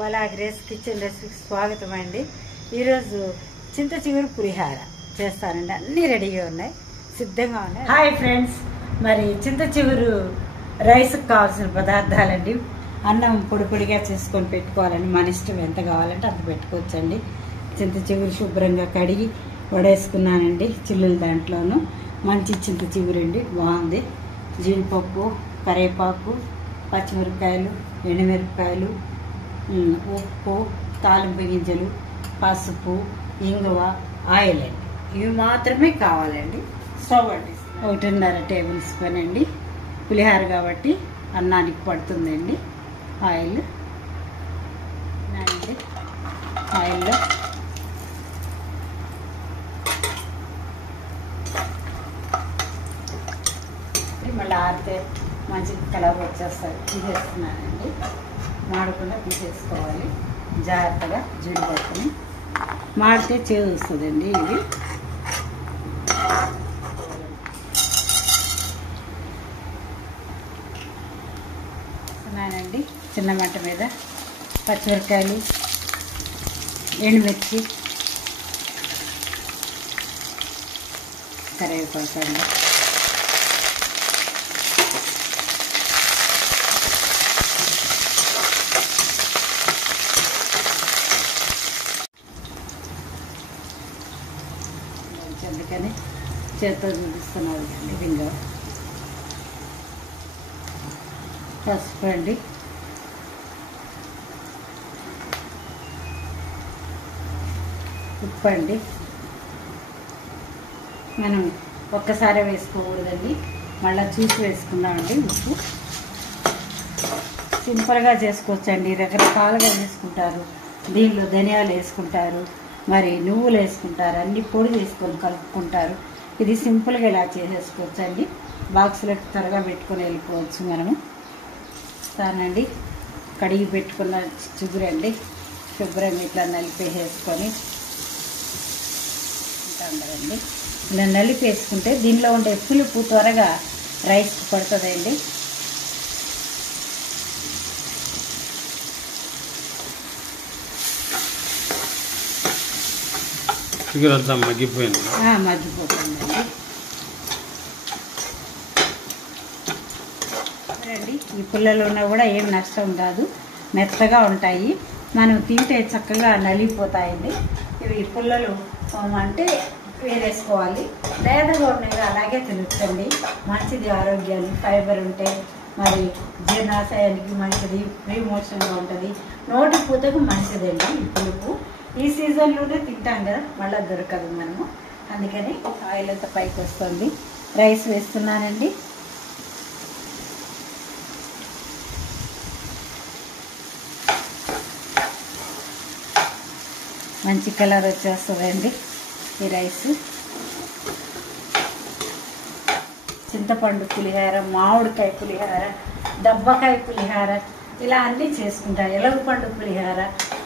వాళ్ళ grace kitchen రెసిపీకి స్వాగతం అండి. ఈరోజు చింత చిగురు పులిహార చేస్తానండి. అన్నీ రెడీగా ఉన్నాయి, సిద్ధంగా ఉన్నాయి. హాయ్ ఫ్రెండ్స్, మరి చింత చిగురు రైస్కి కావాల్సిన పదార్థాలండి. అన్నం పొడి పొడిగా చేసుకొని పెట్టుకోవాలండి. మన ఇష్టం ఎంత కావాలంటే అంత పెట్టుకోవచ్చండి. చింత చిగురు శుభ్రంగా కడిగి వడేసుకున్నానండి చిల్లుల దాంట్లోనూ. మంచి చింత చిగురు అండి, బాగుంది. జీడిపప్పు, కరివేపాకు, పచ్చిమిరపకాయలు, ఎండుమిరపకాయలు, ఉప్పు, తాలింపు గింజలు, పసుపు, ఇంగువ, ఆయిల్ అండి. ఇవి మాత్రమే కావాలండి. స్టవ్ అండి 1.5 టేబుల్ స్పూన్ అండి. పులిహార కాబట్టి అన్నానికి పడుతుందండి. ఆయిల్ అండి. ఆయిల్లో మళ్ళీ ఆరితే మంచి కలర్ వచ్చేస్తుంది. తీసేస్తున్నానండి, మాడకుండా తీసేసుకోవాలి జాగ్రత్తగా. జీడిపప్పుని మాడితే చేదు వస్తుందండి. ఇది వేస్తున్నానండి చిన్న మంట మీద. పచ్చిమిరపకాయలు, ఎండుమిర్చి, కరివేపాకు అండి. అందుకని చేతితో చూపిస్తున్నారు అండి. దీనిలో పసుపు అండి, ఉప్పు అండి. మనం ఒక్కసారి వేసుకోకూడదండి, మళ్ళీ చూసి వేసుకున్నామండి. ఉప్పు సింపుల్గా చేసుకోవచ్చండి, రకరకాలుగా వేసుకుంటారు. దీనిలో ధనియాలు వేసుకుంటారు, మరి నువ్వులు వేసుకుంటారు, అన్ని పొడి చేసుకొని కలుపుకుంటారు. ఇది సింపుల్గా ఇలా చేసేసుకోవచ్చు అండి. బాక్స్లోకి త్వరగా పెట్టుకొని వెళ్ళిపోవచ్చు మనము. సానండి కడిగి పెట్టుకున్న చిగురండి, శుభ్రంగా ఇట్లా నలిపేసుకొని ఉంటాం కదండి. ఇలా నలిపేసుకుంటే దీనిలో ఉండే పులుపు త్వరగా రైస్కి పడుతుందండి. మగ్గిపోయింది, మగ్గిపోతుందండి. రండి, ఈ పుల్లలోన కూడా ఏం నష్టం కాదు, మెత్తగా ఉంటాయి. మనం తింటే చక్కగా నలిగిపోతాయండి. ఇవి పుల్లలు అంటే వేరేసుకోవాలి, లేదగా ఉన్నాయి అలాగే తినొచ్చండి. మంచిది, ఆరోగ్యానికి ఫైబర్ ఉంటే మరి జీర్ణాశయానికి మంచిది, ఫ్రీ మోషన్గా ఉంటుంది, నోటి పూతకు మంచిదండి ఈ పులుపు. ఈ సీజన్లోనే తింటాం కదా, మళ్ళీ దొరకదు మనము. అందుకని ఆయిల్ అంతా పైకి వస్తుంది. రైస్ వేస్తున్నానండి. మంచి కలర్ వచ్చేస్తుందండి ఈ రైస్. చింతపండు పులిహార, మామిడికాయ పులిహార, దబ్బకాయ పులిహార, ఇలా అన్నీ చేసుకుంటారు. ఎలగపండు పులిహార.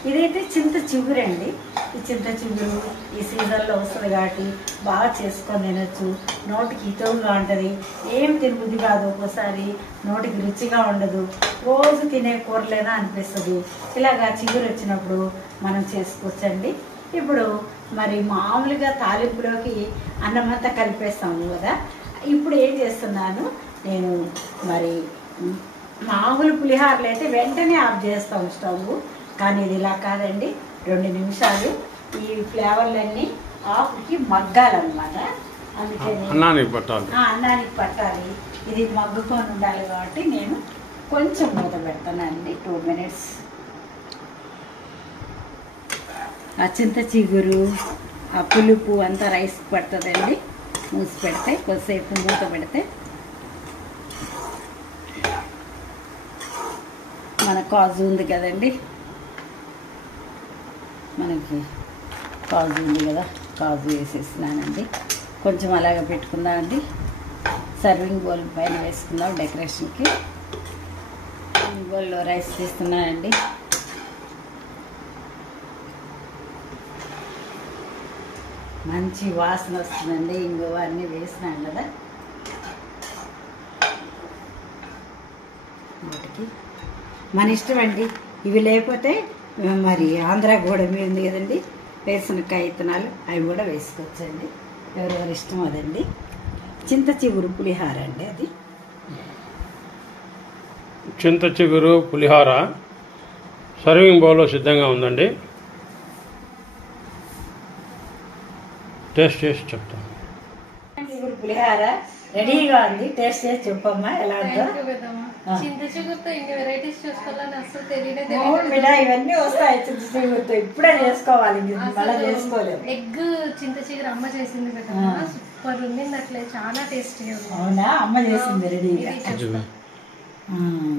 ఇదైతే చింత చిగురండి. ఈ చింత చిగురు ఈ సీజన్లో వస్తుంది కాబట్టి బాగా చేసుకొని తినచ్చు. నోటికి హితవుగా ఉంటుంది, ఏం తినబుద్ధి కాదు, ఒక్కోసారి నోటికి రుచిగా ఉండదు, రోజు తినే కూరలేదా అనిపిస్తుంది. ఇలాగా చిగురు వచ్చినప్పుడు మనం చేసుకోవచ్చండి. ఇప్పుడు మరి మామూలుగా తాలింపులోకి అన్నమంతా కలిపేస్తాము కదా. ఇప్పుడు ఏం చేస్తున్నాను నేను, మరి మామూలు పులిహారలు అయితే వెంటనే ఆఫ్ చేస్తాం స్టవ్, కానీ ఇది ఇలా కాదండి. 2 నిమిషాలు ఈ ఫ్లేవర్లన్నీ ఆకుకి మగ్గాలన్నమాట. అందుకని అన్నానికి పట్టాలి. ఇది మగ్గుకొని ఉండాలి కాబట్టి నేను కొంచెం మూత పెడతానండి. 2 మినిట్స్. ఆ చింత చిగురు, ఆ పులుపు అంతా రైస్కి పడుతుందండి. మూసి పెడితే కొద్దిసేపు మూత పెడితే మన కాజు ఉంది కదండి, మనకి కాజు ఉంది కదా, కాజు వేసేస్తున్నానండి. కొంచెం అలాగ పెట్టుకుందామండి. సర్వింగ్ బౌల్ పైన వేసుకుందాం డెకరేషన్కి. బౌల్లో రైస్ తీస్తున్నానండి. మంచి వాసన వస్తుందండి. ఇంగువ అన్నీ వేసినాను కదా. వాటికి మన ఇష్టం అండి. ఇవి లేకపోతే మరి ఆంధ్ర గోడమి ఉంది కదండి, వేరుశనక్కాయ విత్తనాలు అవి కూడా వేసుకోవచ్చండి, ఎవరెవరి ఇష్టం అదండి. చింత చిగురు పులిహార అండి అది. చింత చిగురు పులిహార సర్వింగ్ బౌల్లో సిద్ధంగా ఉందండి. టేస్ట్ చేసి చెప్తాను. చిగురు పులిహార రెడీగా ఉంది, టేస్ట్ చేసి చెప్పమ్మా ఎలా ఉందో. చింత చిగురుతో ఇన్ని వెరైటీస్ చేసుకోవాలని అసలు తెలియనే ఇవన్నీ వస్తాయి చింత చిగురుతో, ఇప్పుడే చేసుకోవాలి, మళ్ళీ చేసుకోలేము. ఎగ్ చింత చిగురు అమ్మ చేసింది కదా, సూపర్ ఉంది, అట్లే చాలా టేస్టీగా ఉంది. అవునా, అమ్మ చేసింది రెడీగా.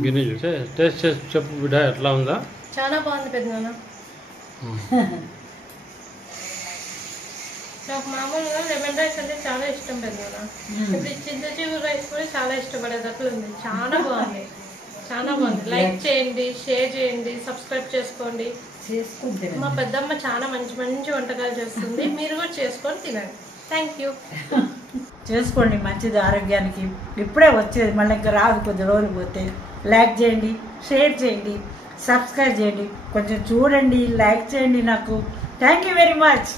గిన్నె చూసే టేస్ట్ చేసి చెప్పు బిడ్డ ఎట్లా ఉందా. చాలా బాగుంది పెద్దనాన్న. నాకు మామూలుగా లెమన్ రైస్ అంటే చాలా ఇష్టం పెద్దనాన్న. ఇప్పుడు ఈ చింత చిగురు రైస్ కూడా చాలా ఇష్టపడేది అట్లా ఉంది. చాలా బాగుంది, చాలా బాగుంది. లైక్ చేయండి, షేర్ చేయండి, సబ్స్క్రైబ్ చేసుకోండి. చేసుకుంటే మా పెద్దమ్మ చాలా మంచి మంచి వంటకాలు చేస్తుంది, మీరు కూడా చేసుకొని తినండి. Thank you. చేసుకోండి, మంచిది ఆరోగ్యానికి. ఇప్పుడే వచ్చేది, మళ్ళీ ఇంకా రాదు, కొద్ది రోజులు పోతే. లైక్ చేయండి, షేర్ చేయండి, సబ్స్క్రైబ్ చేయండి, కొంచెం చూడండి, లైక్ చేయండి నాకు. Thank you very much.